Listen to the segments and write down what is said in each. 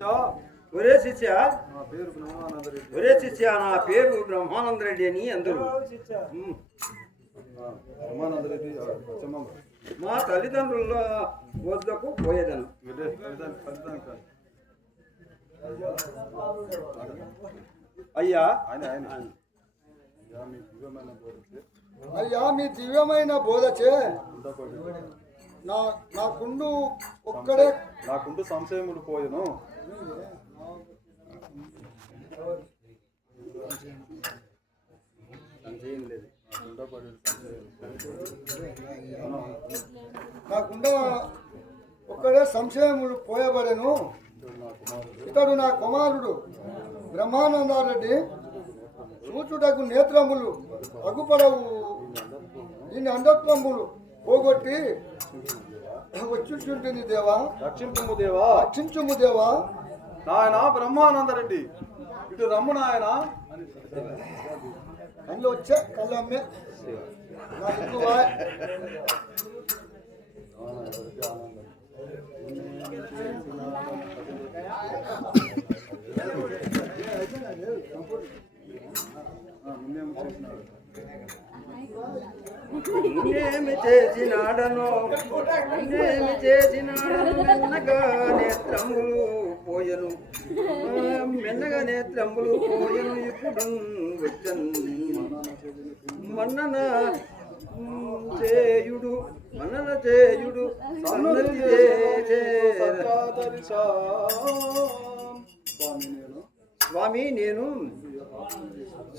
ఒరే శిష్య, ఒరే శిష్య, నా పేరు బ్రహ్మానంద రెడ్డి అని అందరూ. మా తల్లిదండ్రుల వద్దకు పోయేదను. అయ్యా అయ్యా, మీ దివ్యమైన బోధచే నాకుండు ఒక్కడే నాకుండు సంశయములు పోయెను. నాకుండ ఒక్కడే సంశయములు పోయబడెను. ఇతడు నా కుమారుడు బ్రహ్మానందారెడ్డి. చూచుటకు నేత్రములు అగుపడవు, దీని అంధత్వములు పోగొట్టి వచ్చుంటుంది దేవా. రక్షించుము దేవా, రక్షించుము దేవా. నాయన బ్రహ్మానందరెడ్డి, ఇటు రమ్ము నాయన. అందులో వచ్చే కళ్ళమ్మే నాకు నేమి చేసినాడనో, నేమి చేసినాడను, మెన్నగా నేత్రములు పోయెను, మెన్నగా నేత్రములు పోయెను. ఇప్పుడు వచ్చన్ మన్నన చేయుడు, మన్నన చేయుడు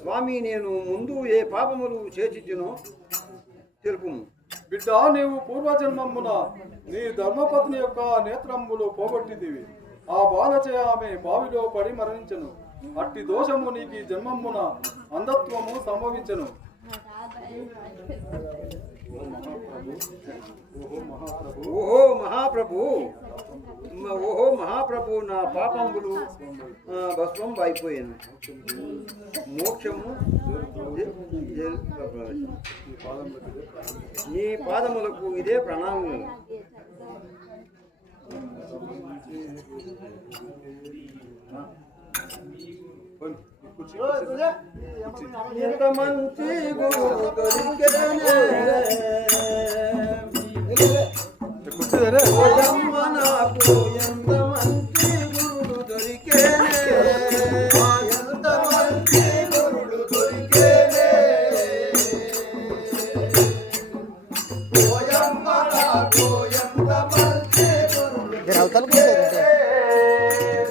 స్వామి నేను ముందు ఏ పాపములు చేసినో తెలుపు. బిడ్డ, నీవు పూర్వజన్మమున నీ ధర్మపత్ని యొక్క నేత్రములు పోగొట్టిదివి. ఆ బాధచే ఆమె బావిలో పడి మరణించను. అట్టి దోషము నీకు జన్మమున అంధత్వము సంభవించను. ఓహో మహాప్రభు, ఓహో మహాప్రభు, నా పాపములు భస్మం అయిపోయాను. మోక్షము నీ పాదములకు ఇదే ప్రణామములు. ఎంత మంచి గురువు దొరికెనే, నాకు ఎంత మంచి గురుడు దొరికేనే, ఎంత మంచి గురుడు దొరికేనే. నాకు ఎంత మంచి గురుడు,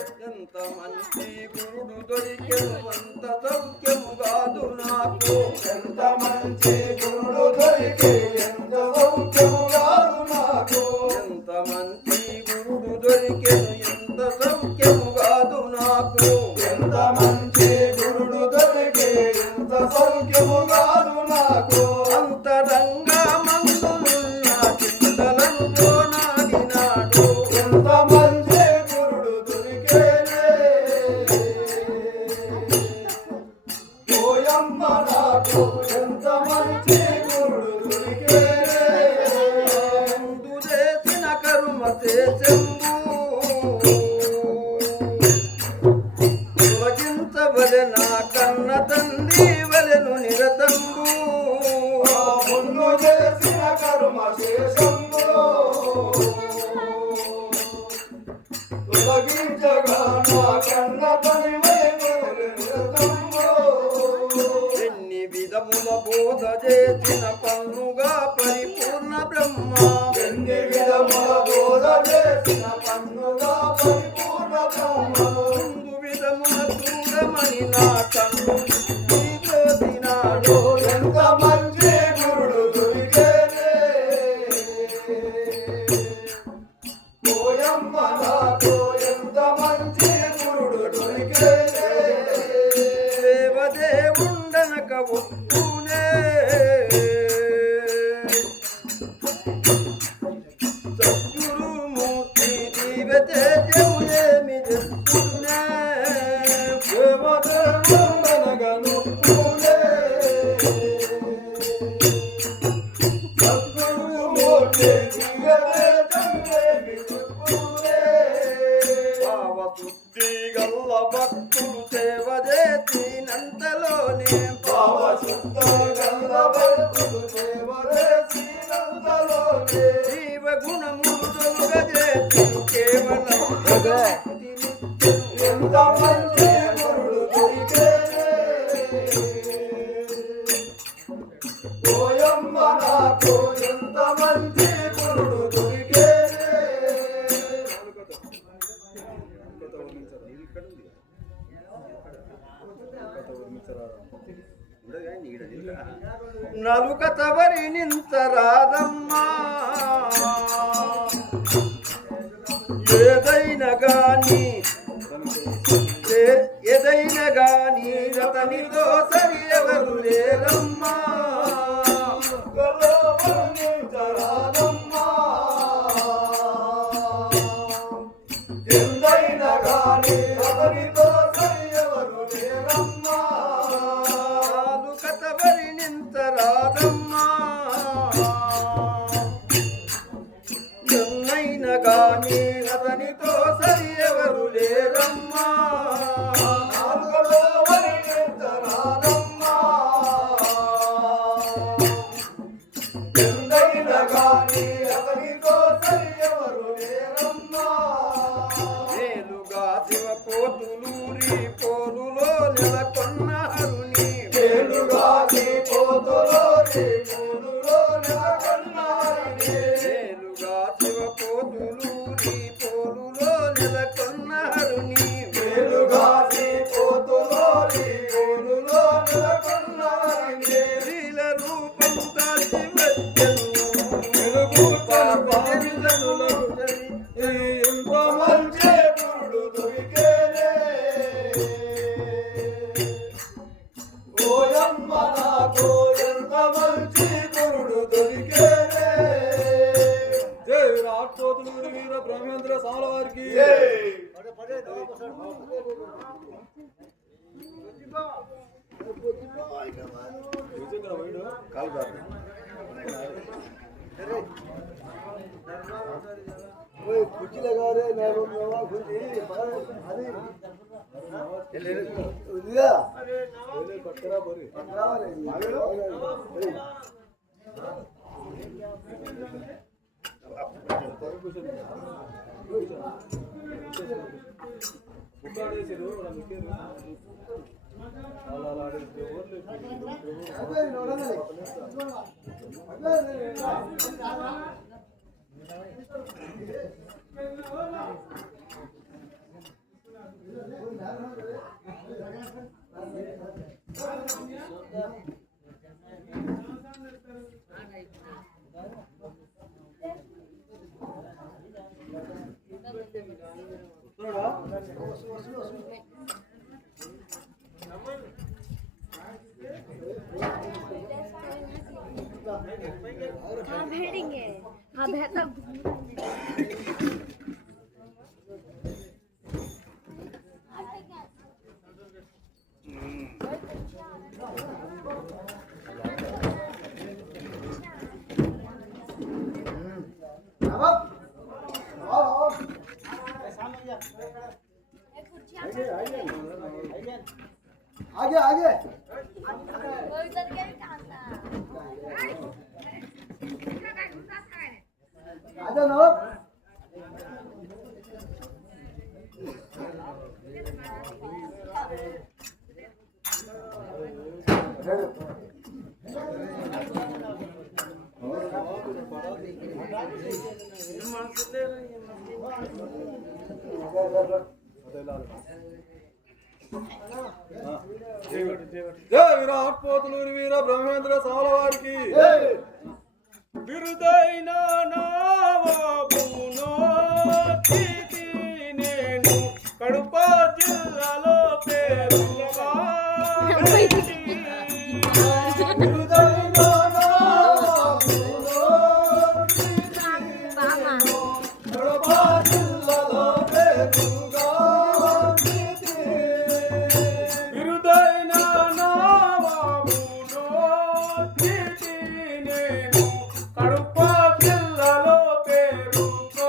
ఎంత మంచి గురుడు దొరికెను, అంత సౌఖ్యము కాదు నాకు. ఎంత మంచి గురుడు దొరికే, ఎంత సౌఖ్యము కాదు నాకు. ఎంత మంచి గురుడు దొరికెను, ఎంత సౌఖ్యము కాదు నాకు. ఎంత మంచి గురుడు దొరికే, ఎంత సౌఖ్యము కాదు నాకు. అంతరంగా మందులున్న చింతలను పోనాడినాడు, ఎంత మంచి గురుడు దొరికేనే. ఓయమ్మ నాకు ఎంత మంచి గురుడు దొరికేనే. ముందు చేసిన కర్మ చేసెంబు తొలగించవలె, నా కన్న తండ్రి వలెను నిరతంబు. ముందు చేసిన కర్మ చేసెంబు తొలగించగా, నా కన్న తండ్రి వలెను నిరతంబు. ఎన్ని విధముల బోధ చేసిన పన్నుగా పరిపూర్ణ బ్రహ్మ, ఎన్ని విధముల బోధ చేసిన పన్నుగా పరిపూర్ణ బ్రహ్మ. ముందు విధముల చూడమని నా కన్ను జ్యోతినాడు, ఎంత మంచి గురుడు దొరికేనే. ఓయమ్మ నాకు ఎంత మంచి గురుడు దొరికేనే. దేవదేవుండనక ఒప్పునే, సద్గురుమూర్తి దివ్య తేజము ఏమి చెప్పునే. దేవదేవుండనక శుద్ధి గల్ల భక్తులు సేవ చేసినంతలోనే భావశుద్ధ గల్ల భక్తులు సేవ చేసినంతలోనే జీవ గుణములు తొలగజేసి కేవలం ఎంత మంచి గురుడు దొరికేనే ఓయమ్మ నాకు ఎంత మంచి గురుడు దొరికేనే నలుక తవరి నింతరాదమ్మా ఏదైనా గాని అతనితో సరి ఎవరు లేరమ్మా ఎందైనా గాని అతనితో సరి ఎవరు లేరమ్మా నాలుక తవరి నింతరాదమ్మా ఎన్నైనా గాని అతనితో సరి ఎవరు లేరమ్మా నాలుకలో వర్ణించరాదమ్మా ఎందైనా గాని అతనితో సరి ఎవరు లేరమ్మా మేలుగా శివ కోతులూరి పోలులో నెలకొన్న హరుని వేలుగాది పోతులోని పూలులో నెలకొన్నారిని మేలుగా శివ కోతులూరి పోలులో నెలకొన్న హరుని వేలుగాది పోతులోని పూలులో నెలకొన్నారిని శ్రీల రూపం దాచి వచ్చెను వెలుగు పాపాలను ఇంత మంచి గురుడు దొరికేనే ఓయమ్మ నాకు ఎంత మంచి గురుడు దొరికేనే జై రాక్షోతులూరి వీర బ్రహ్మేంద్ర స్వాముల వారికి कुछ लगा रहे नवा कुछ दिया పక్కరా బరి బుక్కాడేసారు అలా ఆడేసి हाँ भेड़ेंगे हाँ बेहतर आगे आगे आजा ना జై విరాట్ పోతులూరి వీర బ్రహ్మేంద్ర స్వాముల వారికి బిరుదైన నావాబునో తితి నేను కడప జిల్లాలో పేరుగా బిరుదైన నావాబునో తితి నేను కడప జిల్లాలో పేరుగా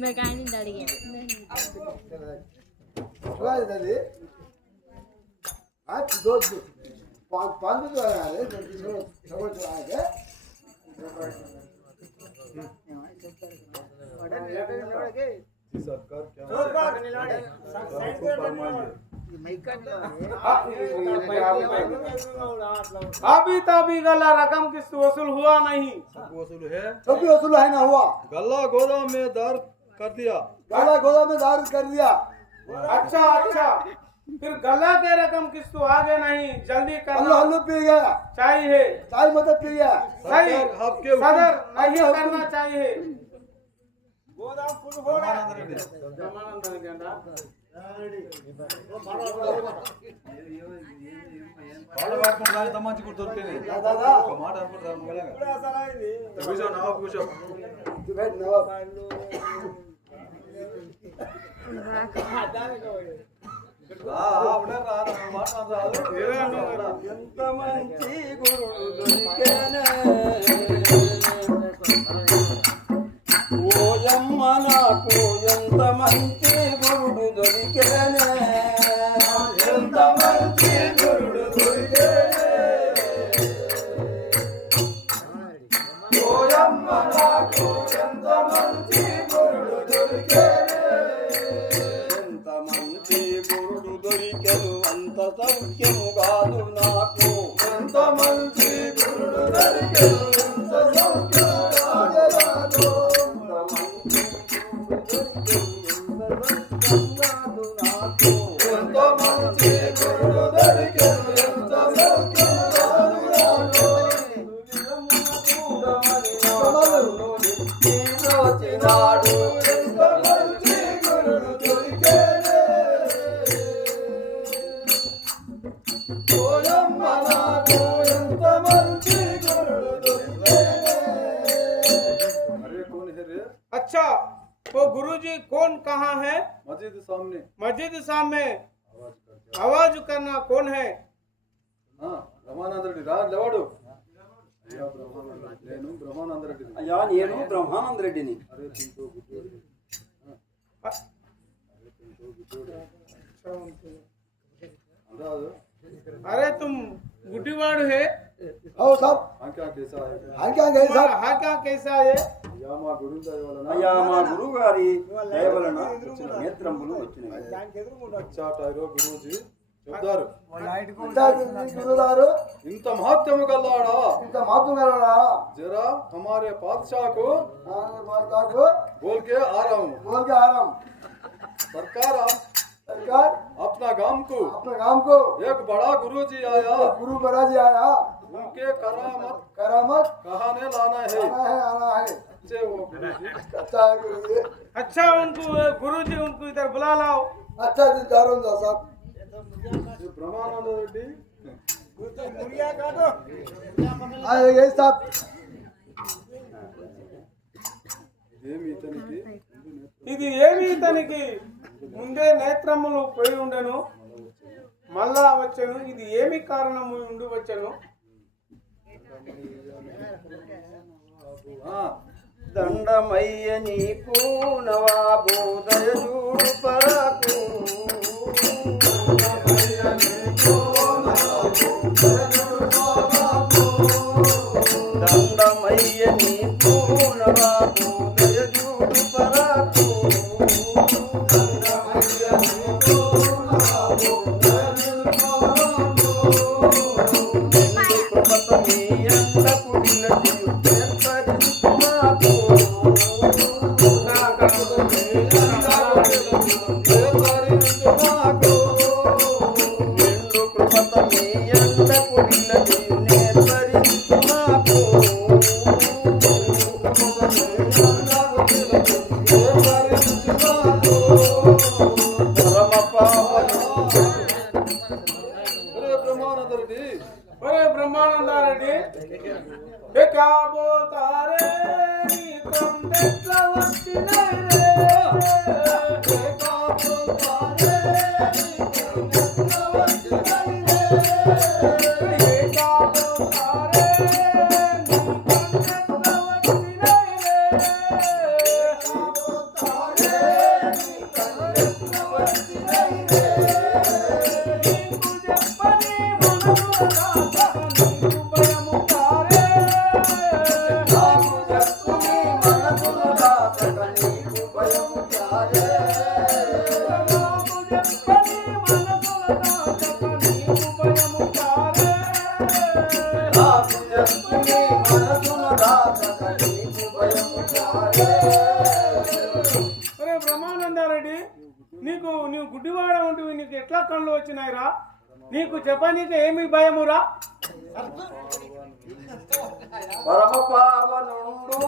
मैं गाय नहीं डर गया आज दो पाँच बजे आ रहे खबर चला है अभी तभी गला रकम किस्त वसूल हुआ नहीं। वसूल है, सब भी वसूल है ना हुआ। गला गोदाम में दार कर दिया, गला गोदाम में दार कर दिया। अच्छा अच्छा, फिर गला के रकम किस्त आगे नहीं, जल्दी करना हल्लू पी गया चाहिए। चाय मतलब पी गया। सही आपके सदर नहीं करना चाहिए। తమ్మంచి దొరికితే మాట అనుకుంటారు కూర్చో నవాబ్ కూర్చో ఎంత మంచి గురుడు దొరికేనే ఓయమ్మ నాకు ఎంత మంచి గురుడు దొరికేనే ఎంత మంచి గురుడు దొరికేనే ఓయమ్మ నాకు ఎంత మంచి గురుడు దొరికేనే ఎంత మంచి గురుడు దొరికెను అంత సౌఖ్యము కాదు నాకు ఎంత మంచి గురుడు దొరికెను ఎంత సౌఖ్యము కాదు నాకు ఎంత మంచి గురుడు దొరికెను ఎంత సౌఖ్యము కాదు నాకు వచ్చినాడు ఎంత మంచి గురుడు దొరికేనే ఓయమ్మ నాకు ఎంత మంచి గురుడు దొరికేనే। अरे कौन है रे? अच्छा, वो गुरुजी कौन कहाँ है? मस्जिद सामने मस्जिद सामने आवाज करना कौन है? బ్రహ్మానంద రెడ్డి రా లేవాడు నేను బ్రహ్మానంద రెడ్డి అయ్యా నేను బ్రహ్మానంద రెడ్డిని। అరే తుమ్తో గుడ్డోడి अरे तुम गुड्डीवाड़ है? आओ साहब అంకా కేసా हाँ क्या गए साहब हाँ क्या कैसा है? యా మా గురువు దయ వలన అయ్యా మా గురువు గారి దయ వలన నేత్రములు వచ్చినాయి। అచ్చా టైరో గురూజీ చెప్తారు गुरुदार ఇంత మహత్యము గల్లాడా इंत मातु मेरा जरा हमारे बादशाह को को बोल के आ रहा हूँ। बोल के आ रहा हूँ। सरकार आप सरकार अपना गांव को अपने गांव को एक बड़ा गुरुजी आया, गुरु बड़ा जी आया, उनके करामत करामत कहाने लाना है। आना है अच्छे वो गुरुजी अच्छा है गुरु जी। अच्छा, उनको गुरुजी उनको इधर बुला लाओ। अच्छा जी जारूँ साहब ये ब्रह्मानंद रेड्डी आए गए साहब ఏమి ఇతనికి ఇది ఏమి ఇతనికి ముందే నేత్రములు పోయి ఉండెను, మళ్ళా వచ్చెను, ఇది ఏమి కారణము ఉండి వచ్చెను? దండమయ్య నీకు నవాబు దయచూడు పరకు బ్రహ్మానందరెడ్డి ఒరే బ్రహ్మానందారెడ్డి క్యా బోల్తారే నీ కొండెట్ల వచ్చినాయి రే క్యా బోల్తారే నీ కొండెట్ల వచ్చినాయి రే క్యా బోల్తారే నీ కొండెట్ల వచ్చినాయి రే క్యా బోల్తారే నీ కొండెట్ల వచ్చినాయి రే నీకు చెప్పని బ్రహ్మానందారెడ్డి నీవు గుడ్డివాడ ఉంటుంది, నీకు ఎట్లా కళ్ళు వచ్చినాయిరా? నీకు చెప్పనీకి ఏమి భయమురా? పరమ పావనుండు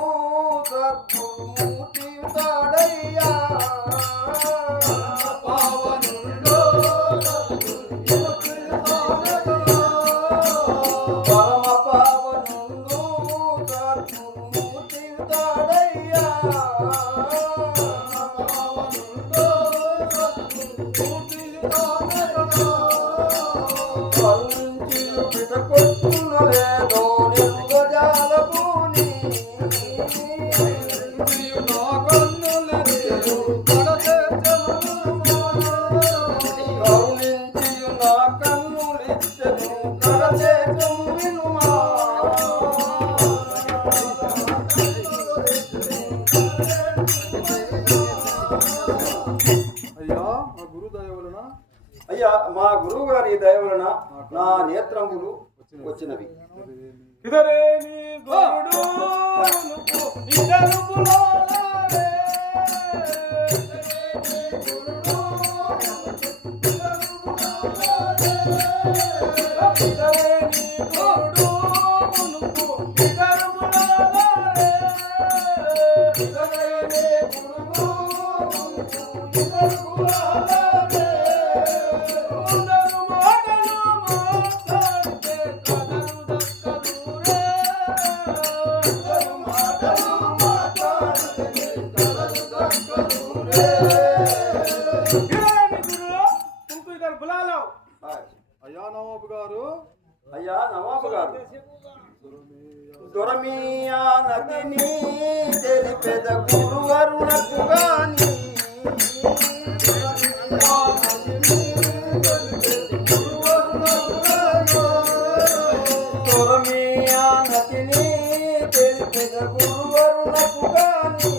సద్గురుమూర్తి తాడయ్యా పావనుండు పరమ పావనుండు సద్గురుమూర్తి తాడయ్యా పావనుండు సద్గురుమూర్తి తాడయ్యా కరుణించియు బిడ్డకొట్టునలేదో నిర్గజాలపుని నా కన్నులెత్తెను కరుణించియు నా కన్నులెత్తెను కడతేజము వినుమా అయ్యా మా గురువు గారి దయ వలన నా నేత్రములు వచ్చినవి ఇదరే నీ గోడు ఇదరు పులాలే ఇదరే నీ గోడు ఇదరు పులాలే ఇదరే నీ గోడు ఇదరు పులాలే అయ్యా నవాబు గారు అయ్యా నవాబు గారు దొరమియా నదిని తెలిపెద గురువరుణకు గాని దొరమియా నదిని తెలిపెద గురువరుణకు గాని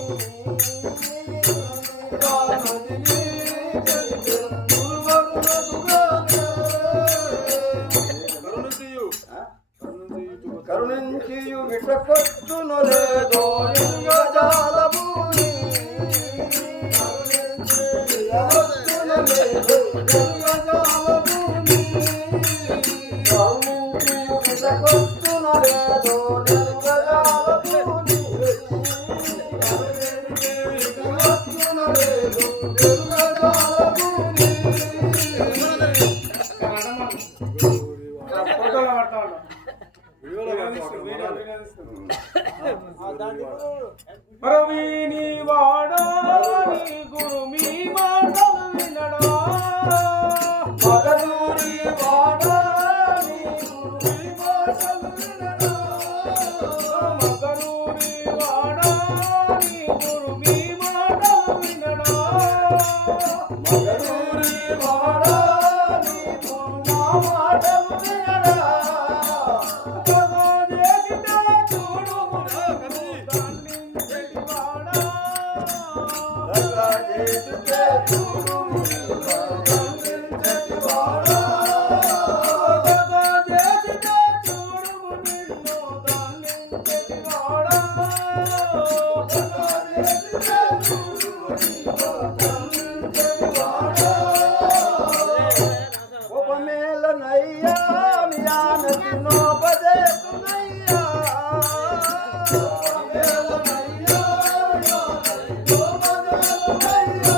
కరుణించియు విటకొట్టును లేదో ఇంగజాలభూమి కరుణించియు విటకొట్టును లేదో నిర్గజాలభూమి ఫోటోలో పడతా రవిని వాడాని గురు మీ మాటలు వినడా మగనూరి వాడాని గురు మీ మాటలు వినడా మగనూరి వాడాని గురు మీ మాటలు వినడా మగనూరి వాడాని గురు మా మాటలు వినడా ఉపమేళనయ్యా మియానతినో బదేతునయ్యా ఉపమేళనయ్యా ఉపమేళనయ్యా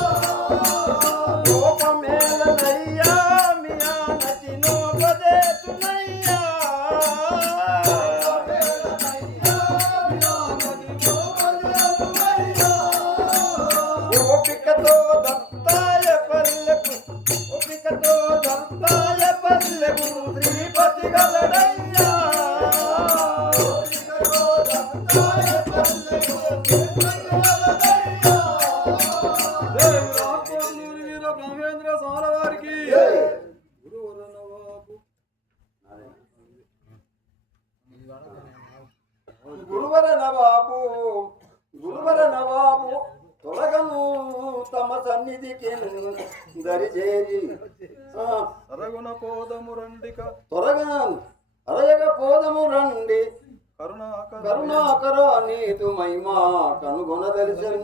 బ్రహ్మేంద్ర స్వాముల వారికి గురువర నవాబు గురువర నవాబు తొలగను తమ సన్నిధికి దరిచేరి అరగుణ పోదము రండిక త్వరగా అరయగ పోదము రండి కరుణాకర నీతు మహిమా కనుగొన దర్శన్.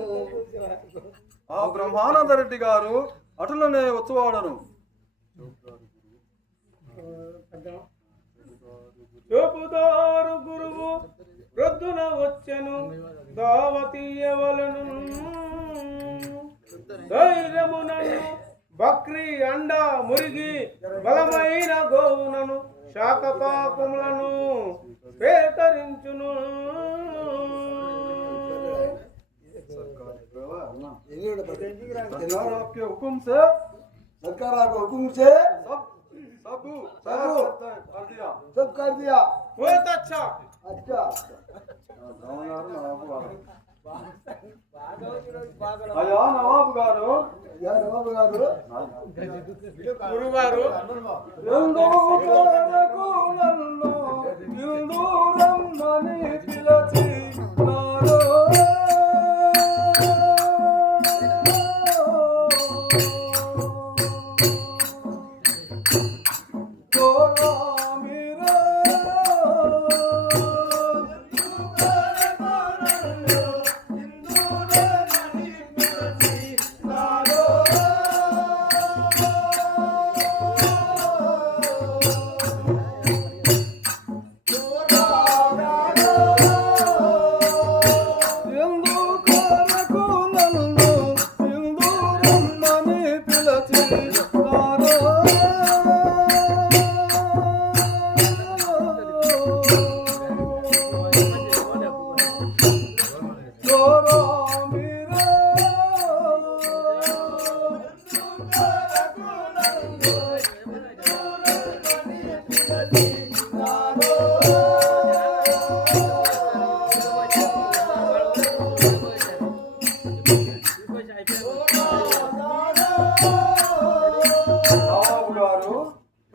ఆ బ్రహ్మానంద రెడ్డి గారు అటులనే వచ్చువాడను. చూపుదారు గురువు రొద్దున వచ్చెను దావతీయవలను ధైర్యమునను బక్రి అండ మురిగి బలమైన గోవునను శాఖపాకములను స్వీకరించును. सरकार आपके हुक्म से सरकार आपके हुक्म से सब सब कर दिया. बहुत अच्छा. अच्छा అయ్యా నవాబు గారు యా నవాబు గారు గురుగారు రమ్మని పిలచి నారో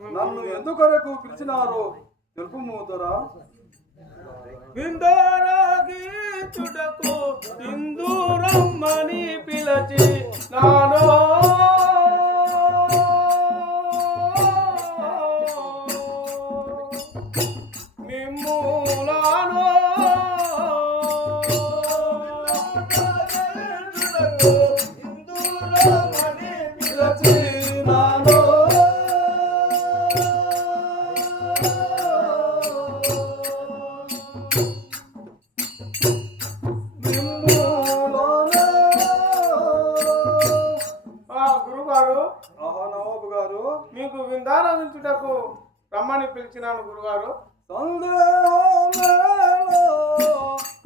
నన్ను ఎందుకొరకు పిలిచినారో తెలుపుము దొరా. విందోరాగీచుటకు సింధూరమ్మని పిలచి నానో మిమ్ములానో సింధూరమ్మని పిలచి నానో మీకు విందారాధించుటకు రమ్మని పిలిచినాను గురుగారు.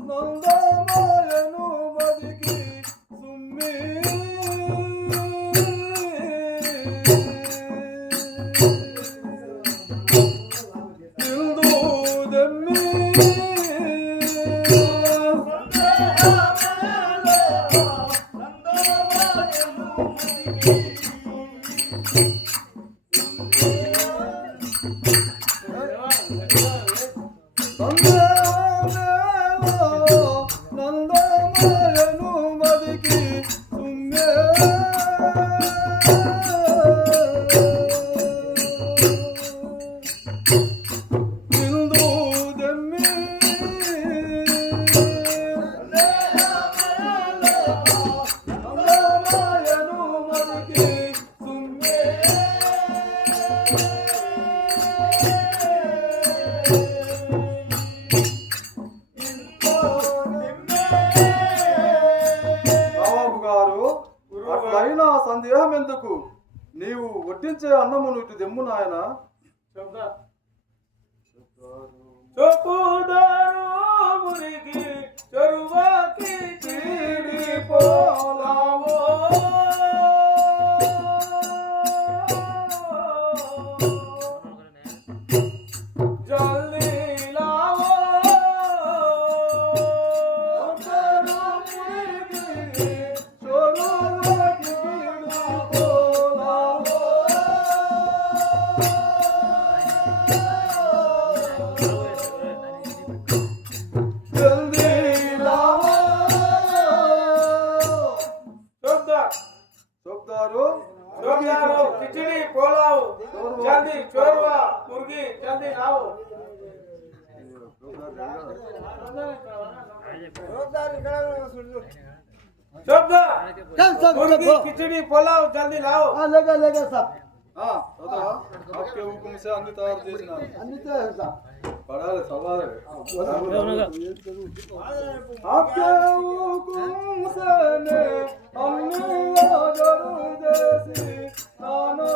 నందమాయను బదికి సుమ్మి నందమాయను బదికి సుమ్మి అట్లయినా సందేహం ఎందుకు? నీవు వడ్డించే అన్నమును ఇటు దెమ్ము నాయన. చొప్పుదారు మురికి చెరువాకి తీరిపోలావో జల్లీలావో చెరువాకి తీరిపోలావో तैयार हो खिचड़ी पुलाव जल्दी चोरवा मुर्गी जल्दी लाओ शब्द चल सब मुर्गी खिचड़ी पुलाव जल्दी लाओ लेगा लेगा सब हाँ दादा आपके हुक्म से अन्य तैयार చేసిన अन्य तो है सब पढ़ाले सवाल आपके हुक्म से ने अन्य जरूर देसी नानो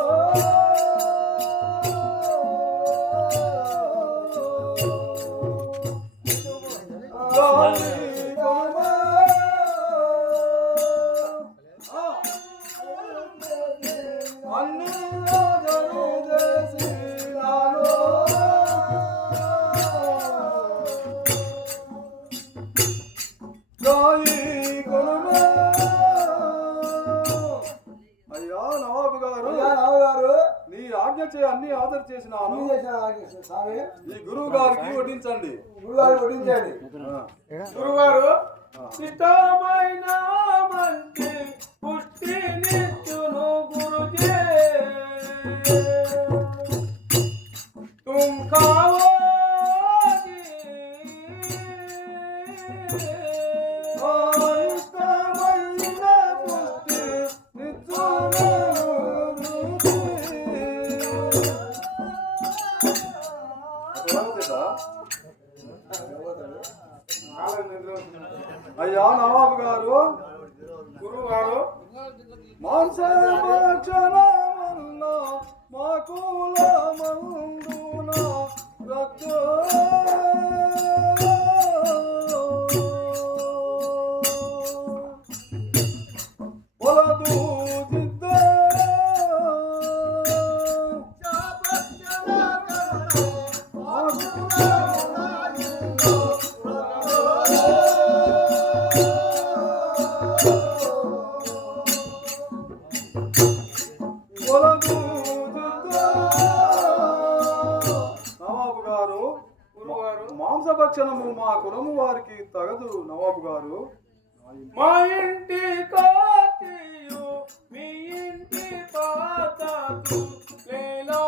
అయ్యా నవాబు గారు నీ ఆజ్ఞచే అన్ని ఆదర్ చేసినాను స్వామి ఈ గురువు గారికి వడ్డించండి గురుగారు వడ్డించండి గురువారు ఇష్టమైన మంచి పుష్టి నిత్యును గురుజే తుమ్ ఖావోగి ఇష్టమైన పుష్టి నిత్యును అయ్యా నవాబు గారు గురువారు మాంసభక్షణమన్న మాకుల మందున రక్త పొలదు జిద్ద నవాబు గారు మాంసభక్షణము మా కులము వారికి తగదు నవాబు గారు మా ఇంటి కాకియు మీ ఇంటి పాతకు లేలా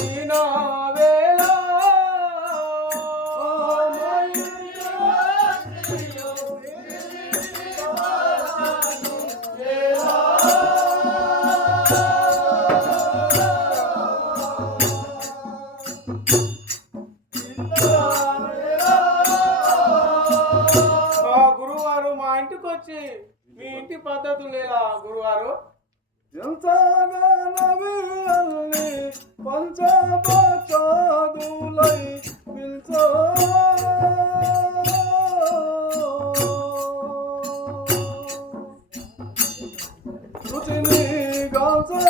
ఈనా వేళ మా ఇంటి కాకియు మీ ఇంటి పాతకు లేలా గురువారు మా ఇంటికి వచ్చి మీ ఇంటి పద్ధతులు లేదా గురువారు ఎంతగానవి అల్లి పంచభక్షాదులై పిల్చో రుచిని గాల్చో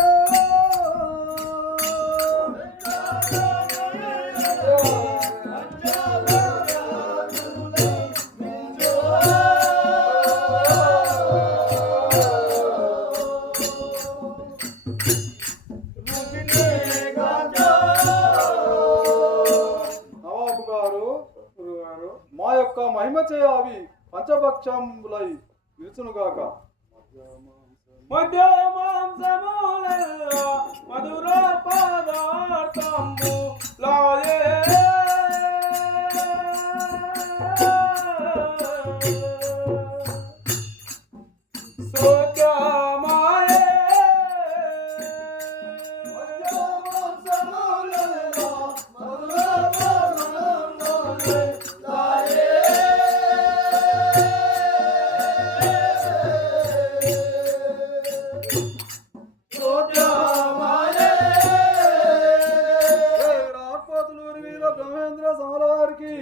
నవాబు గారు మా యొక్క మహిమ చేయ అవి పంచభక్షములై నిలుచునుగాక మధ్య మాంసములలో మధుర పదార్థము లాయే సోత్యమాయే బ్రహ్మేంద్ర సమలవారికి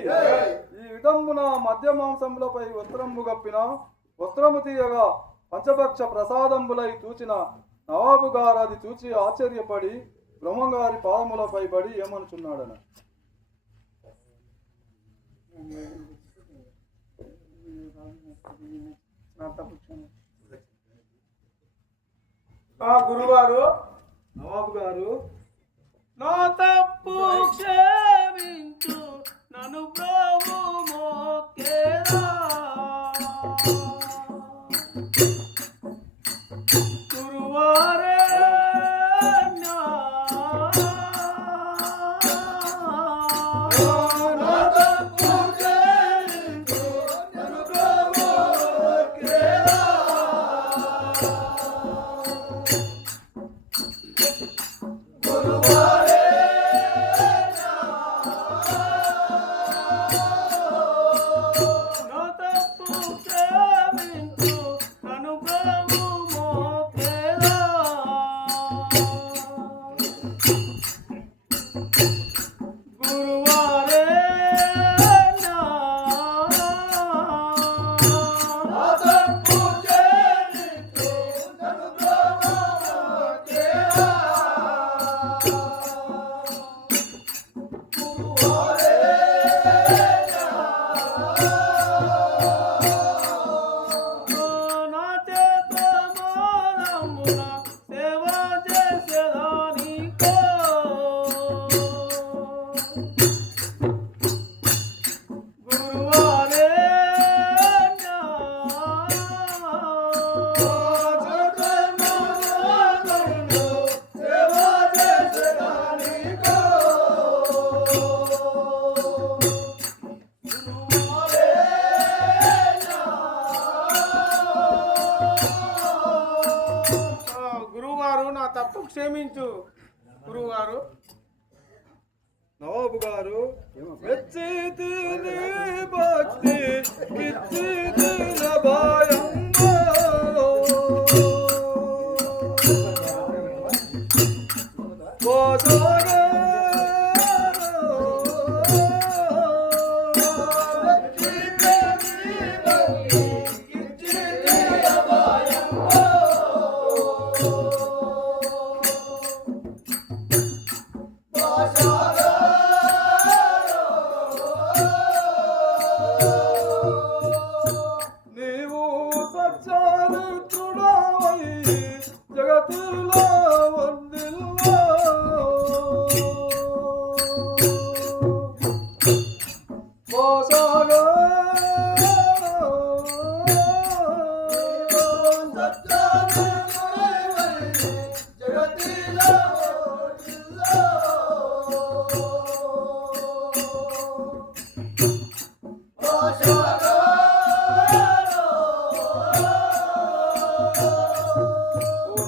ఈ విధమున మధ్య మాంసములపై వస్త్రము గప్పిన వస్త్రము తీయగా పంచభక్ష ప్రసాదంబులై చూచిన నవాబు గారు అది చూచి ఆశ్చర్యపడి బ్రహ్మంగారి పాదములపై పడి ఏమనుచున్నాడన గురువారు నవాబు గారు నా తప్పు క్షమించు నా నన్ను బ్రోవు మోకేరా గురువారే తప్పు క్షమించు గురువుగారు. నవాబు గారు మెచ్చి తిని భక్తి ఇచ్చి తిన భయంగా నీవు సచ్చారిత్రుడవై జగతిలో వందిల్లో మోసాగా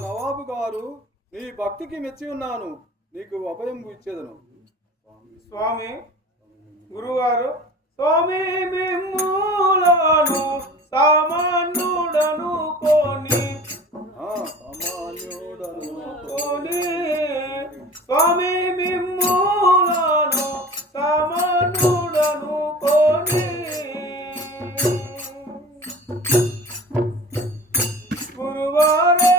నవాబు గారు నీ భక్తికి మెచ్చి ఉన్నాను, నీకు అభయం ఇచ్చేదను. స్వామి గురుగారు, స్వామి మిమ్ములను సామాన్యుడను కోని స్వామి మిమ్ములను సామాన్యుడను కోని గురువారే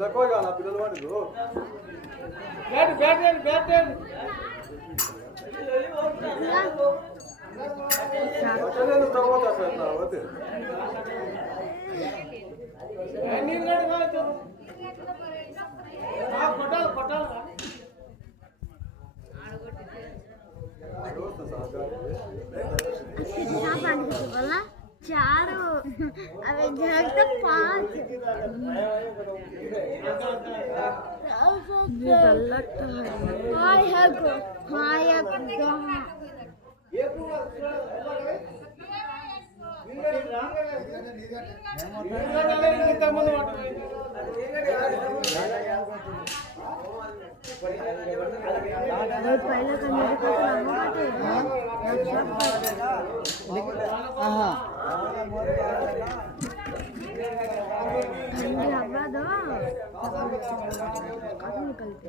తక్కువగా నా పిల్లలు వాడిదు తర్వాత వద్దు चारो अबे जग तक 5 ये गलत है हाय है को हाय को पहले का मेरे को ठंडी हवा दो निकलते